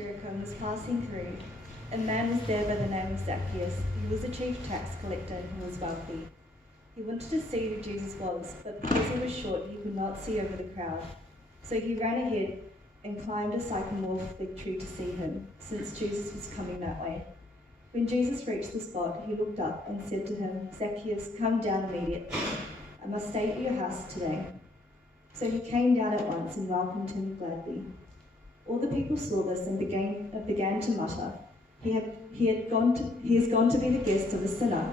Jericho and was passing through, a man was there by the name of Zacchaeus. He was a chief tax collector and he was wealthy. He wanted to see who Jesus was, but because he was short, he could not see over the crowd. So he ran ahead and climbed a sycamore fig tree to see him, since Jesus was coming that way. When Jesus reached the spot, he looked up and said to him, "Zacchaeus, come down immediately. I must stay at your house today." So he came down at once and welcomed him gladly. All the people saw this and began to mutter, He has gone to be the guest of a sinner.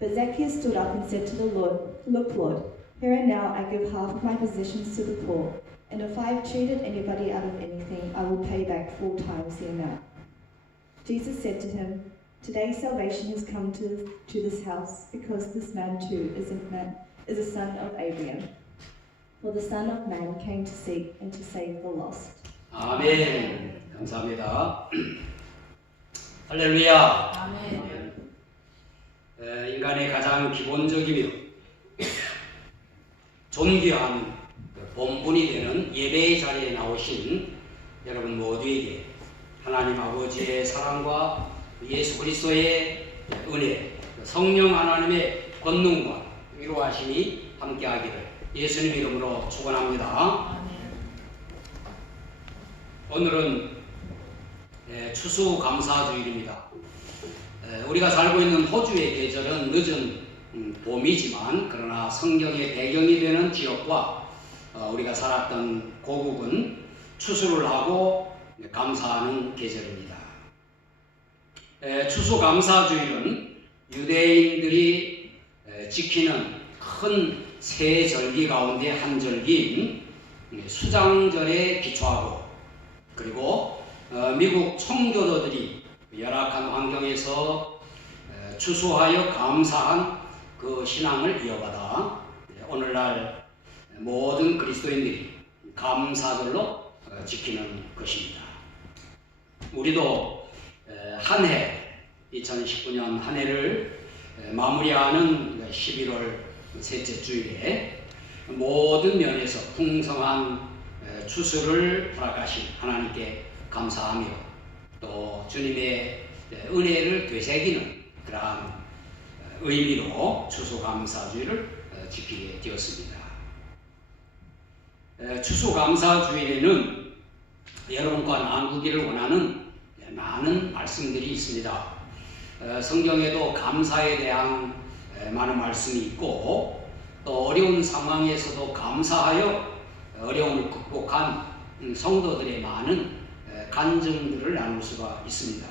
But Zacchaeus stood up and said to the Lord, "Look, Lord, here and now I give half of my possessions to the poor, and if I have cheated anybody out of anything, I will pay back 4 times the amount." Jesus said to him, "Today salvation has come to this house, because this man too is a son of Abraham. For the Son of Man came to seek and to save the lost." 아멘. 감사합니다. 할렐루야. 아멘. 인간의 가장 기본적이며 존귀한 본분이 되는 예배의 자리에 나오신 여러분 모두에게 하나님 아버지의 사랑과 예수 그리스도의 은혜, 성령 하나님의 권능과 위로하심이 함께하기를 예수님 이름으로 축원합니다. 오늘은 추수감사주일입니다. 우리가 살고 있는 호주의 계절은 늦은 봄이지만 그러나 성경의 배경이 되는 지역과 우리가 살았던 고국은 추수를 하고 감사하는 계절입니다. 추수감사주일은 유대인들이 지키는 큰 세 절기 가운데 한 절기인 수장절에 기초하고 그리고 미국 청교도들이 열악한 환경에서 추수하여 감사한 그 신앙을 이어받아 오늘날 모든 그리스도인들이 감사절로 지키는 것입니다. 우리도 한 해 2019년 한 해를 마무리하는 11월 셋째 주일에 모든 면에서 풍성한 추수를 허락하신 하나님께 감사하며 또 주님의 은혜를 되새기는 그러한 의미로 추수감사주일을 지키게 되었습니다. 추수감사주일에는 여러분과 나누기를 원하는 많은 말씀들이 있습니다. 성경에도 감사에 대한 많은 말씀이 있고 또 어려운 상황에서도 감사하여 어려움을 극복한 성도들의 많은 간증들을 나눌 수가 있습니다.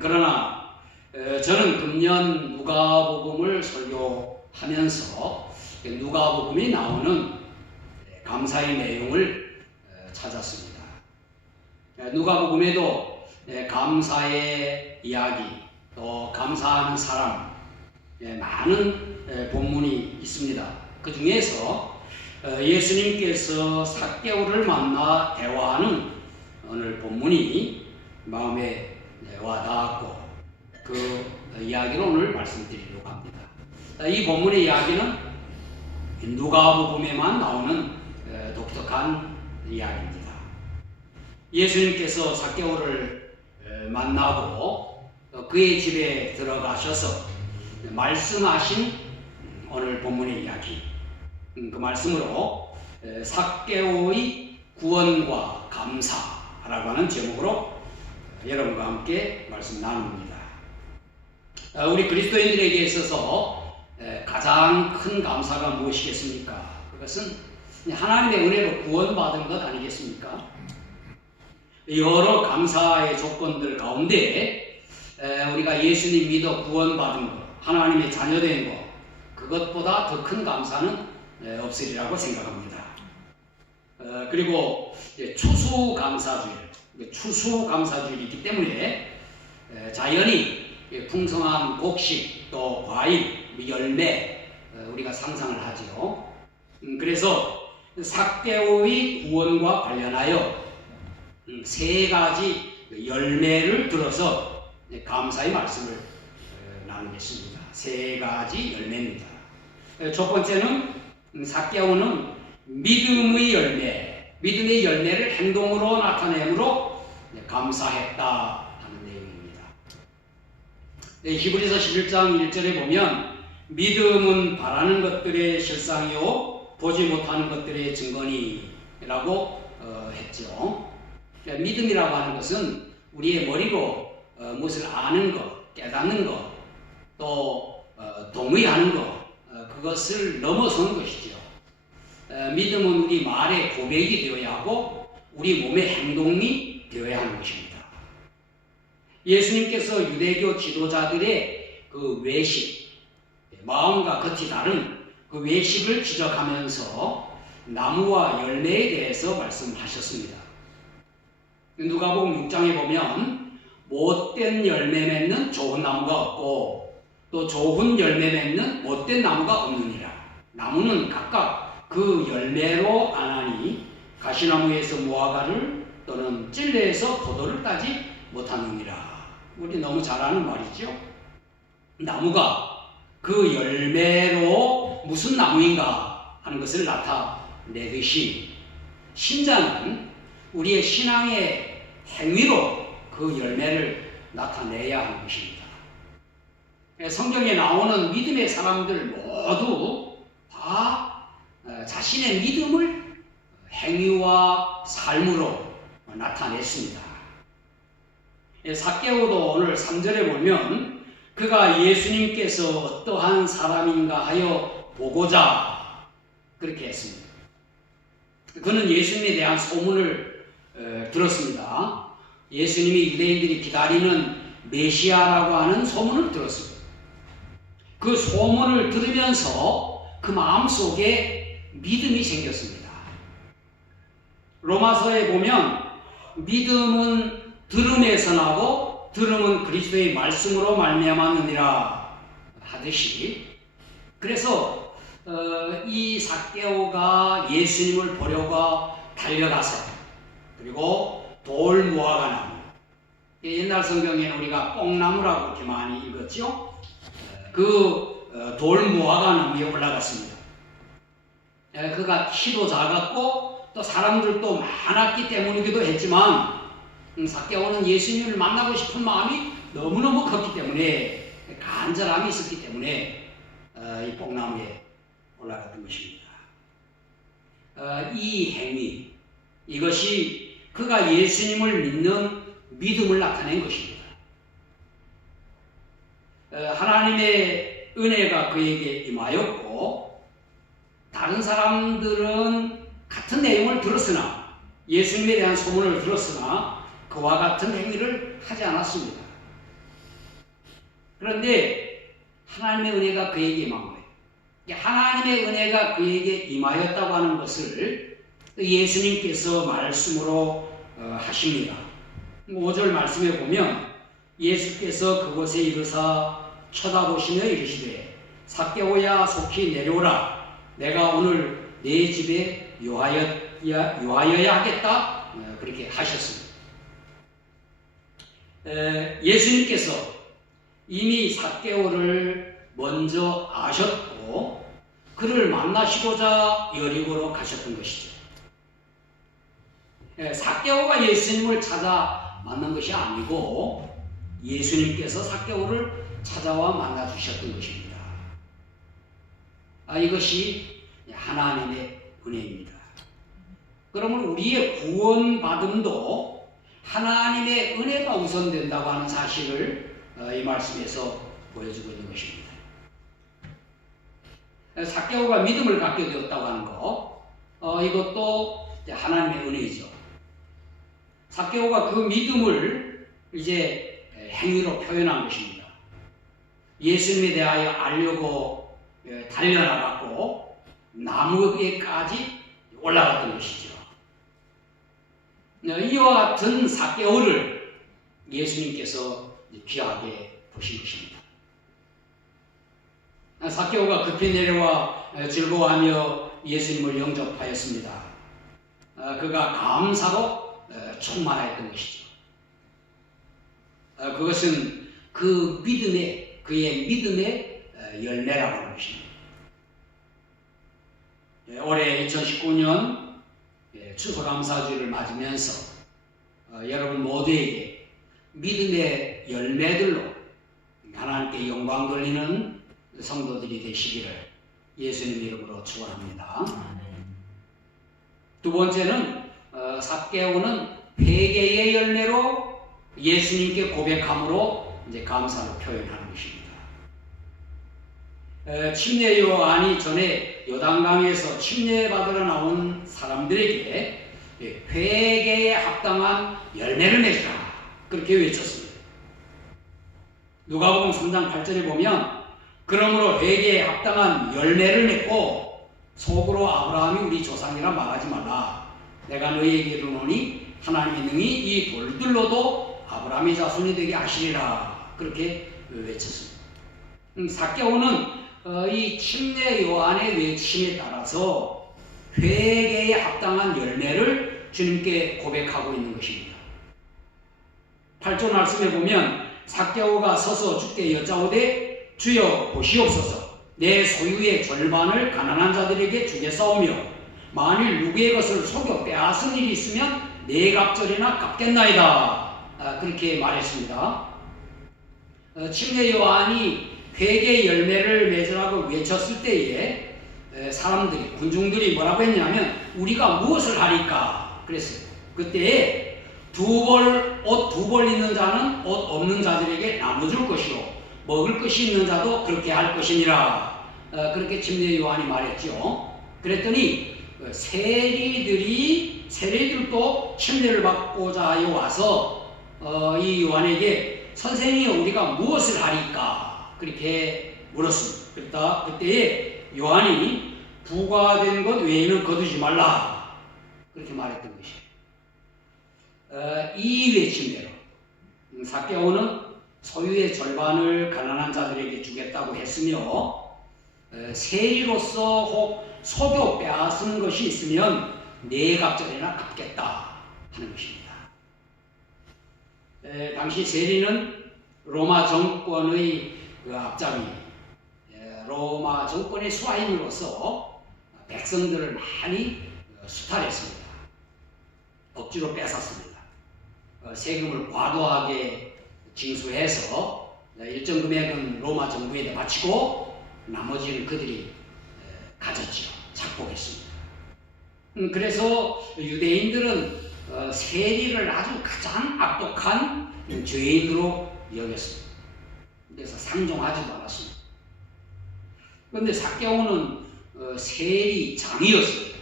그러나 저는 금년 누가복음을 설교하면서 누가복음에 나오는 감사의 내용을 찾았습니다. 누가복음에도 감사의 이야기, 또 감사하는 사람, 많은 본문이 있습니다. 그 중에서 예수님께서 삭개오를 만나 대화하는 오늘 본문이 마음에 와닿았고 그 이야기를 오늘 말씀드리려고 합니다. 이 본문의 이야기는 누가복음에만 나오는 독특한 이야기입니다. 예수님께서 삭개오를 만나고 그의 집에 들어가셔서 말씀하신 오늘 본문의 이야기, 그 말씀으로 삭개오의 구원과 감사라고 하는 제목으로 여러분과 함께 말씀 나눕니다. 우리 그리스도인들에게 있어서 가장 큰 감사가 무엇이겠습니까? 그것은 하나님의 은혜로 구원받은 것 아니겠습니까? 여러 감사의 조건들 가운데 우리가 예수님 믿어 구원받은 것, 하나님의 자녀된 것, 그것보다 더 큰 감사는 없으리라고 생각합니다. 그리고 추수감사주일이기 때문에 자연히 풍성한 곡식 또 과일, 열매 우리가 상상을 하죠. 그래서 삭개오의 구원과 관련하여 3가지 열매를 들어서 감사의 말씀을 나누겠습니다. 3가지 열매입니다. 첫 번째는 삭개오는 믿음의 열매, 믿음의 열매를 행동으로 나타내므로 감사했다 하는 내용입니다. 히브리서 11장 1절에 보면 믿음은 바라는 것들의 실상이요 보지 못하는 것들의 증거니라고 했죠. 믿음이라고 하는 것은 우리의 머리로 무엇을 아는 것, 깨닫는 것, 또 동의하는 것, 그것을 넘어서는 것이죠. 믿음은 우리 말의 고백이 되어야 하고 우리 몸의 행동이 되어야 하는 것입니다. 예수님께서 유대교 지도자들의 그 외식, 마음과 겉이 다른 그 외식을 지적하면서 나무와 열매에 대해서 말씀하셨습니다. 누가복음 6장에 보면 못된 열매 맺는 좋은 나무가 없고 또 좋은 열매 맺는 못된 나무가 없느니라. 나무는 각각 그 열매로 아나니 가시나무에서 무화과를 또는 찔레에서 포도를 따지 못하느니라. 우리 너무 잘 아는 말이죠. 나무가 그 열매로 무슨 나무인가 하는 것을 나타내듯이 신자는 우리의 신앙의 행위로 그 열매를 나타내야 하는 것입니다. 성경에 나오는 믿음의 사람들 모두 다 자신의 믿음을 행위와 삶으로 나타냈습니다. 삭개오도 오늘 3절에 보면 그가 예수님께서 어떠한 사람인가 하여 보고자 그렇게 했습니다. 그는 예수님에 대한 소문을 들었습니다. 예수님이 유대인들이 기다리는 메시아라고 하는 소문을 들었습니다. 그 소문을 들으면서 그 마음속에 믿음이 생겼습니다. 로마서에 보면 믿음은 들음에서 나고 들음은 그리스도의 말씀으로 말미암았느니라 하듯이 그래서 이 삭개오가 예수님을 보려고 달려가서 그리고 돌 무화과나무 옛날 성경에는 우리가 뽕나무라고 이렇게 많이 읽었죠. 그 돌 무화과나무에 올라갔습니다. 그가 키도 작았고 또 사람들도 많았기 때문이기도 했지만 삭개오는 예수님을 만나고 싶은 마음이 너무너무 컸기 때문에 간절함이 있었기 때문에 이 뽕나무에 올라갔던 것입니다. 이 행위 이것이 그가 예수님을 믿는 믿음을 나타낸 것입니다. 하나님의 은혜가 그에게 임하였고 다른 사람들은 같은 내용을 들었으나 예수님에 대한 소문을 들었으나 그와 같은 행위를 하지 않았습니다. 그런데 하나님의 은혜가 그에게 임한 거예요. 하나님의 은혜가 그에게 임하였다고 하는 것을 예수님께서 말씀으로 하십니다. 5절 말씀에 보면 예수께서 그곳에 이르사 쳐다보시며 이르시되 삭개오야 속히 내려오라 내가 오늘 내 집에 요하여야 하겠다 그렇게 하셨습니다. 예수님께서 이미 삭개오를 먼저 아셨고 그를 만나시고자 여리고로 가셨던 것이죠. 삭개오가 예수님을 찾아 만난 것이 아니고 예수님께서 삭개오를 찾아와 만나 주셨던 것입니다. 이것이 하나님의 은혜입니다. 그러면 우리의 구원받음도 하나님의 은혜가 우선된다고 하는 사실을 이 말씀에서 보여주고 있는 것입니다. 삭개오가 믿음을 갖게 되었다고 하는 것, 이것도 하나님의 은혜이죠. 삭개오가 그 믿음을 이제 행위로 표현한 것입니다. 예수님에 대하여 알려고 달려나갔고 나무에까지 올라갔던 것이죠. 이와 같은 삭개오를 예수님께서 귀하게 보신 것입니다. 삭개오가 급히 내려와 즐거워하며 예수님을 영접하였습니다. 그가 감사로 충만하였던 것이죠. 그것은 그의 믿음의 열매라고 하는 것입니다. 올해 2019년 추수감사주를 맞으면서 여러분 모두에게 믿음의 열매들로 하나님께 영광 돌리는 성도들이 되시기를 예수님 이름으로 축원합니다. 두 번째는 삭개오는 회개의 열매로 예수님께 고백함으로 이제 감사를 표현하는 것입니다. 침례 요한이 전에 요단강에서 침례 받으러 나온 사람들에게 회개에 합당한 열매를 맺으라 그렇게 외쳤습니다. 누가복음 3장 8절에 보면 그러므로 회개에 합당한 열매를 맺고 속으로 아브라함이 우리 조상이라 말하지 말라. 내가 너희에게 이르노니 하나님의 능히 이 돌들로도 아브라함의 자손이 되게 하시리라 그렇게 외쳤습니다. 삭개오는 이 침례 요한의 외침에 따라서 회개에 합당한 열매를 주님께 고백하고 있는 것입니다. 8절 말씀에 보면 삭개오가 서서 주께 여짜오되 주여 보시옵소서 내 소유의 절반을 가난한 자들에게 주겠사오며 만일 누구의 것을 속여 빼앗은 일이 있으면 네 갑절이나 갚겠나이다 그렇게 말했습니다. 침례 요한이 회개 열매를 맺으라고 외쳤을 때에 사람들이 군중들이 뭐라고 했냐면 우리가 무엇을 하리까 그랬어요. 그때 옷 두 벌 있는 자는 옷 없는 자들에게 나눠줄 것이요 먹을 것이 있는 자도 그렇게 할 것이니라 그렇게 침례 요한이 말했죠. 그랬더니 세리들도 침례를 받고자 하여 와서 이 요한에게 선생님 우리가 무엇을 하리까 그렇게 물었습니다. 그때에 요한이 부과된 것 외에는 거두지 말라 그렇게 말했던 것이에요. 이 외침대로 삭개오는 소유의 절반을 가난한 자들에게 주겠다고 했으며 세리로서 혹 속여 빼앗은 것이 있으면 네 갑절이나 갚겠다 하는 것입니다. 당시 세리는 로마 정권의 앞잡이 로마 정권의 수하인으로서 백성들을 많이 수탈했습니다. 억지로 뺏었습니다. 세금을 과도하게 징수해서 일정 금액은 로마 정부에 바치고 나머지는 그들이 가졌죠. 착복했습니다. 그래서 유대인들은 세리를 아주 가장 악독한 죄인으로 여겼습니다. 그래서 상종하지도 않았습니다. 그런데 삭개오는 세리장이었어요.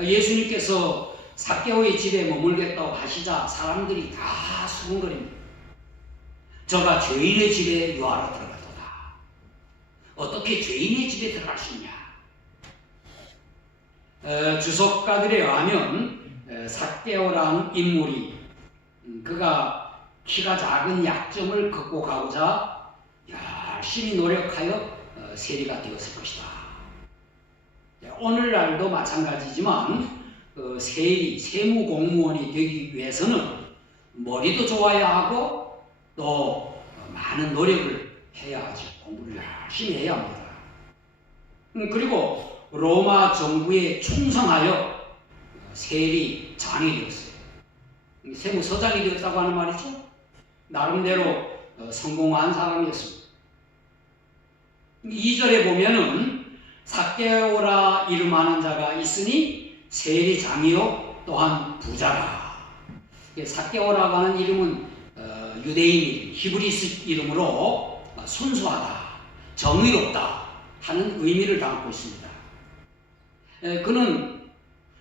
예수님께서 삭개오의 집에 머물겠다고 하시자 사람들이 다 수군거립니다. 저가 죄인의 집에 유하러 들어가도다. 어떻게 죄인의 집에 들어갈 수 있냐? 주석가들에 의하면 삭개오라는 인물이 그가 키가 작은 약점을 극복하고자 열심히 노력하여 세리가 되었을 것이다. 오늘날도 마찬가지지만 세리, 세무공무원이 되기 위해서는 머리도 좋아야 하고 또 많은 노력을 해야 하죠. 공부를 열심히 해야 합니다. 그리고 로마 정부에 충성하여 세리장이 되었어요. 세무서장이 되었다고 하는 말이죠. 나름대로 성공한 사람이었습니다. 2절에 보면은 삭개오라 이름하는 자가 있으니 세리장이요 또한 부자라. 삭개오라고 하는 이름은 유대인 이름, 히브리스 이름으로 순수하다, 정의롭다 하는 의미를 담고 있습니다. 그는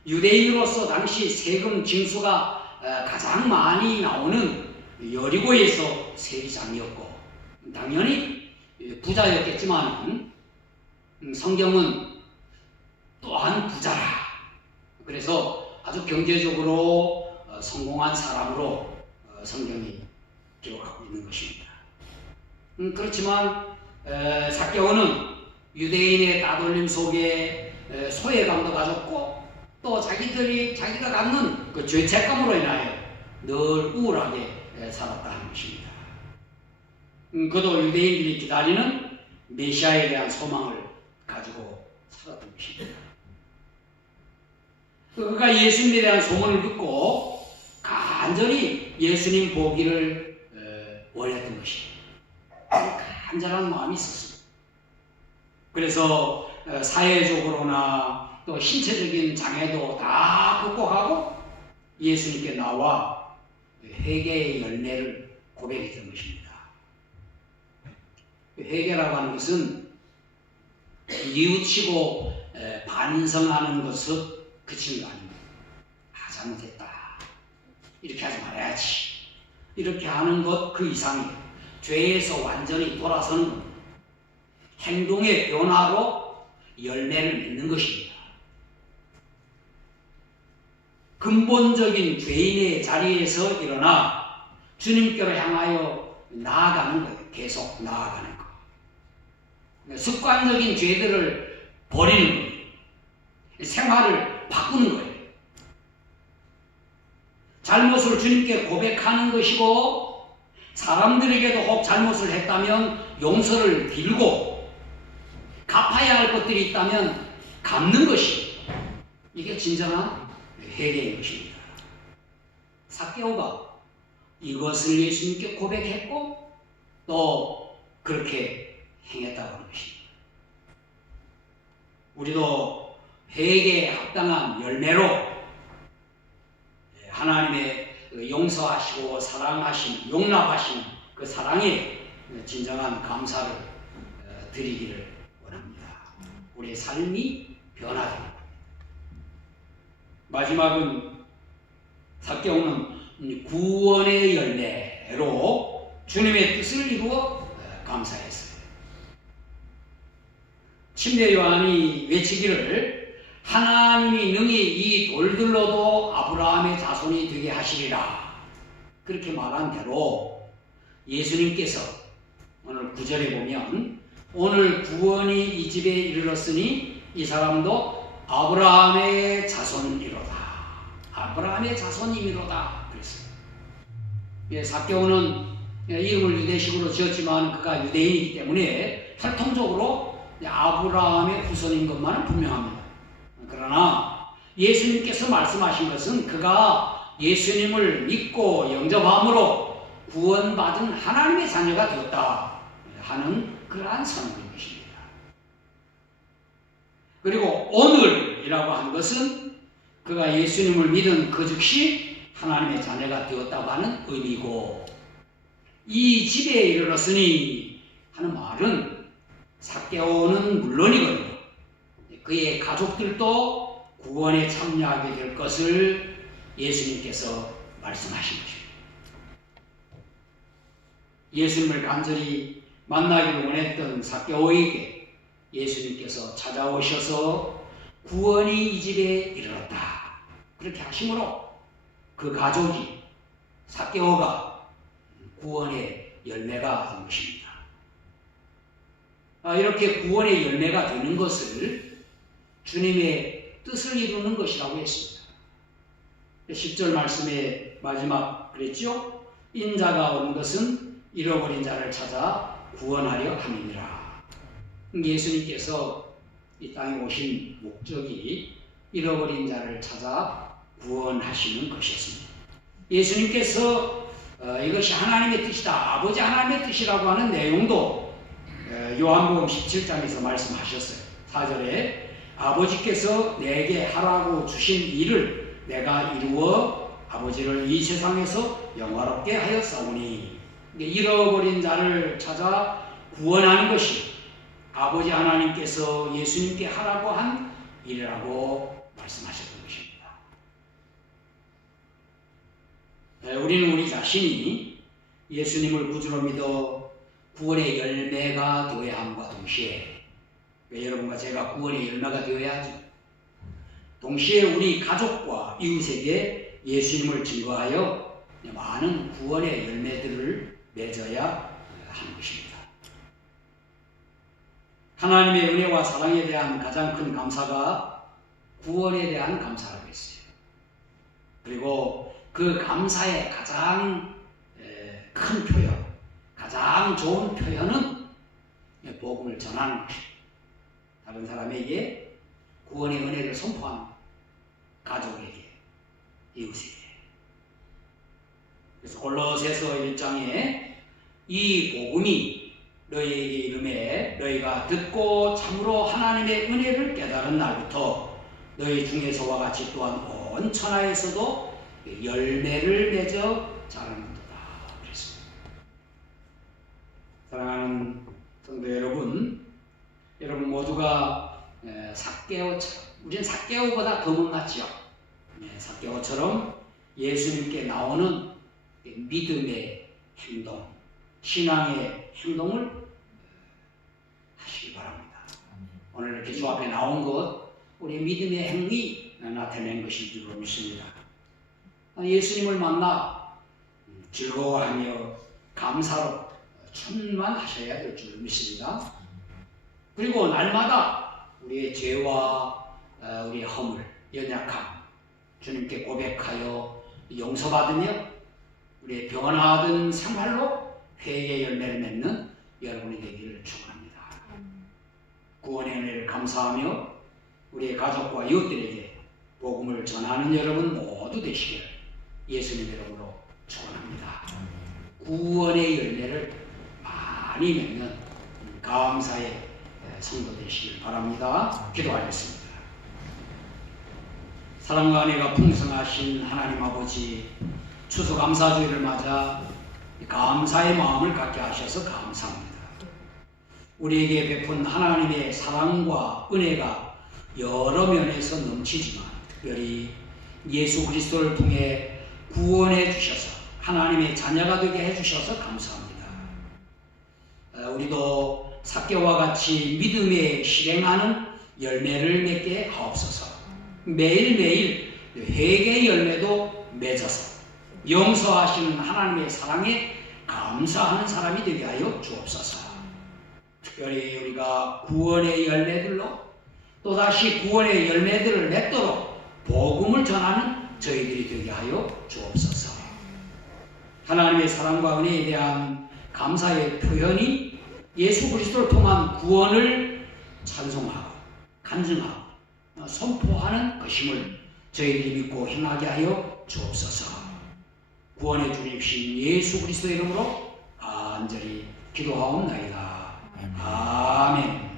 유대인으로서 당시 세금 징수가 가장 많이 나오는 여리고에서 세리장이었고 당연히 부자였겠지만 성경은 또한 부자라. 그래서 아주 경제적으로 성공한 사람으로 성경이 기록하고 있는 것입니다. 그렇지만 삭개오는 유대인의 따돌림 속에 소외감도 가졌고 또 자기가 갖는 그 죄책감으로 인하여 늘 우울하게 살았다 하는 것입니다. 그도 유대인들이 기다리는 메시아에 대한 소망을 가지고 살았던 것입니다. 그가 예수님에 대한 소문을 듣고 간절히 예수님 보기를 원했던 것입니다. 간절한 마음이 있었습니다. 그래서 사회적으로나 또 신체적인 장애도 다 극복하고 예수님께 나와 회개의 열매를 고백했던 것입니다. 회개라고 하는 것은 뉘우치고 반성하는 것을 그치는 거 아닙니다. 잘못했다. 이렇게 하지 말아야지. 이렇게 하는 것 그 이상이 죄에서 완전히 돌아서는 겁니다. 행동의 변화로 열매를 맺는 것입니다. 근본적인 죄인의 자리에서 일어나 주님께로 향하여 나아가는 거예요. 계속 나아가는 거. 습관적인 죄들을 버리는 거예요. 생활을 바꾸는 거예요. 잘못을 주님께 고백하는 것이고 사람들에게도 혹 잘못을 했다면 용서를 빌고 갚아야 할 것들이 있다면 갚는 것이 이게 진정한 회개인 것입니다. 삭개오가 이것을 예수님께 고백했고 또 그렇게 행했다고 하는 것입니다. 우리도 회개에 합당한 열매로 하나님의 용서하시고 사랑하시는 용납하시는 그 사랑에 진정한 감사를 드리기를 원합니다. 우리의 삶이 변화되는 겁니다. 마지막은 삭개오는 구원의 열매로 주님의 뜻을 이루어 감사했어요. 침례 요한이 외치기를 하나님이 능히 이 돌들로도 아브라함의 자손이 되게 하시리라. 그렇게 말한 대로 예수님께서 오늘 9절에 보면 오늘 구원이 이 집에 이르렀으니 이 사람도 아브라함의 자손이로다. 아브라함의 자손이미로다. 그랬어요. 삭개오는 이름을 유대식으로 지었지만 그가 유대인이기 때문에 혈통적으로 아브라함의 후손인 것만은 분명합니다. 그러나 예수님께서 말씀하신 것은 그가 예수님을 믿고 영접함으로 구원받은 하나님의 자녀가 되었다 하는 그러한 선언인 것입니다. 그리고 오늘이라고 하는 것은 그가 예수님을 믿은 그 즉시 하나님의 자녀가 되었다고 하는 의미고 이 집에 이르렀으니 하는 말은 삭개오는 물론이거든요. 그의 가족들도 구원에 참여하게 될 것을 예수님께서 말씀하신 것입니다. 예수님을 간절히 만나기를 원했던 삭개오에게 예수님께서 찾아오셔서 구원이 이 집에 이르렀다. 그렇게 하심으로 그 가족이 삭개오가 구원의 열매가 된 것입니다. 이렇게 구원의 열매가 되는 것을 주님의 뜻을 이루는 것이라고 했습니다. 10절 말씀의 마지막 그랬죠? 인자가 온 것은 잃어버린 자를 찾아 구원하려 함이니라. 예수님께서 이 땅에 오신 목적이 잃어버린 자를 찾아 구원하시는 것이었습니다. 예수님께서 이것이 하나님의 뜻이다, 아버지 하나님의 뜻이라고 하는 내용도 요한복음 17장에서 말씀하셨어요. 4절에 아버지께서 내게 하라고 주신 일을 내가 이루어 아버지를 이 세상에서 영화롭게 하였사오니, 잃어버린 자를 찾아 구원하는 것이 아버지 하나님께서 예수님께 하라고 한 일이라고 말씀하셨던 것입니다. 우리는 우리 자신이 예수님을 구주로 믿어 구원의 열매가 되어야 함과 동시에, 여러분과 제가 구원의 열매가 되어야 하죠. 동시에 우리 가족과 이웃에게 예수님을 증거하여 많은 구원의 열매들을 맺어야 하는 것입니다. 하나님의 은혜와 사랑에 대한 가장 큰 감사가 구원에 대한 감사라고 했어요. 그리고 그 감사의 가장 큰 표현, 가장 좋은 표현은 복음을 전하는 것입니다. 다른 사람에게 구원의 은혜를 선포하는 것. 가족에게, 이웃에게. 그래서 골로새서 1장에 이 복음이 너희에게 이름에 너희가 듣고 참으로 하나님의 은혜를 깨달은 날부터 너희 중에서와 같이 또한 온 천하에서도 열매를 맺어 자라는도다. 그랬습니다. 사랑하는 성도 여러분, 여러분 모두가 삭개오처럼, 우리는 삭개오보다 더 못났죠. 삭개오처럼 예수님께 나오는 믿음의 행동, 신앙의 행동을 하시기 바랍니다. 오늘 이렇게 주 앞에 나온 것, 우리 믿음의 행위 나타낸 것인 줄 믿습니다. 예수님을 만나 즐거워하며 감사로 충만하셔야 될 줄 믿습니다. 그리고 날마다 우리의 죄와 우리의 허물, 연약함 주님께 고백하여 용서받으며 우리의 변화된 생활로 회개의 열매를 맺는 여러분이 되기를 축원합니다. 구원의 은혜를 감사하며 우리의 가족과 이웃들에게 복음을 전하는 여러분 모두 되시길 예수님 이름으로 축원합니다. 구원의 열매를 많이 맺는 감사의 성도 되시길 바랍니다. 기도하겠습니다. 사랑과 은혜가 풍성하신 하나님 아버지, 추수감사주일을 맞아 감사의 마음을 갖게 하셔서 감사합니다. 우리에게 베푼 하나님의 사랑과 은혜가 여러 면에서 넘치지만 특별히 예수 그리스도를 통해 구원해 주셔서 하나님의 자녀가 되게 해주셔서 감사합니다. 우리도 삭개와 같이 믿음에 실행하는 열매를 맺게 하옵소서. 매일매일 회개의 열매도 맺어서 용서하시는 하나님의 사랑에 감사하는 사람이 되게 하여 주옵소서. 특별히 우리가 구원의 열매들로 또다시 구원의 열매들을 맺도록 복음을 전하는 저희들이 되게 하여 주옵소서. 하나님의 사랑과 은혜에 대한 감사의 표현이 예수 그리스도를 통한 구원을 찬송하고 간증하고 선포하는 것임을 저희들이 믿고 행하게 하여 주옵소서. 구원해 주십신 예수 그리스도 이름으로 간절히 기도하옵나이다. 아멘.